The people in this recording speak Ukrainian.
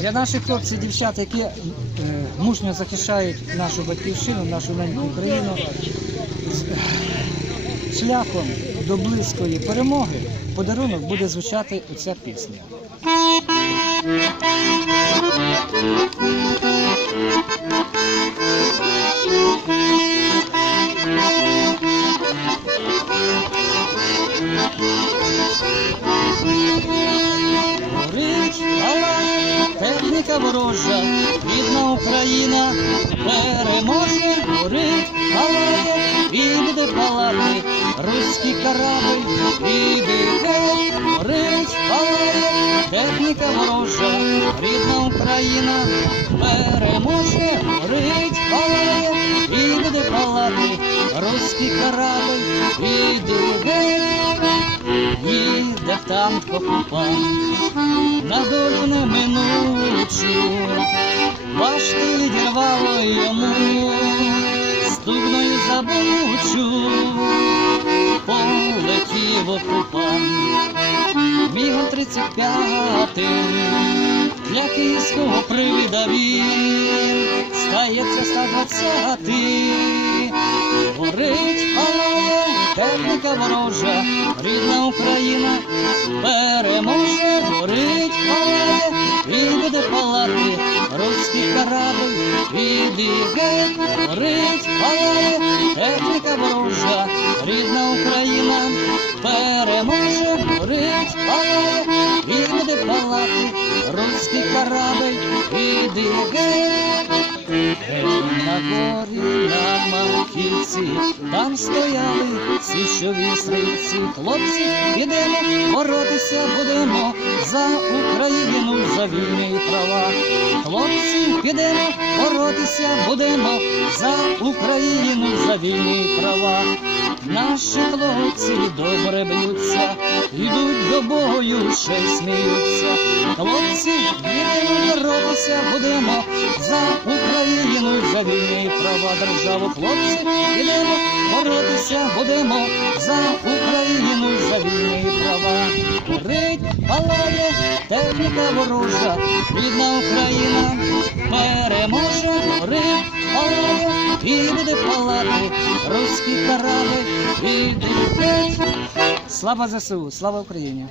Для наших хлопців і дівчат, які е, мужньо захищають нашу батьківщину, нашу неньку Україну, шляхом до близької перемоги подарунок буде звучати оця пісня. Горить палає техніка ворожа, рідна Україна переможе, горить палає і буде палати. Руський корабль, геть, горить палає техніка ворожа, рідна Україна переможе, горить палає і буде палати. Руський корабль, іди танк окупант на долю неминучу, башти відірвало йому, стугною забучу, полетів окупант, мігом 35 для київського привида він. Стається 120 горить палає техніка ворожа, рідна Україна руський корабль, іди геть, горить палає техніка ворожа, рідна Україна переможе, горить палає і буде палати руський корабль, іди геть. На горі на Маківці, там стояли січові стрільці. Хлопці, підемо, боротися будемо за Україну, за вільні права. Хлопці, підемо, боротися будемо за Україну, за вільні права. Наші хлопці добре б'ються, йдуть до бою, ще сміються. Хлопці, підемо боротися будемо за Україну, за вільні права державу. Хлопці, підемо боротися будемо за Україну, за вільні. Горить, палає, техніка ворожа, рідна Україна переможе, горить, палає, і буде палати руські корабль, і геть. Слава ЗСУ, слава Україні!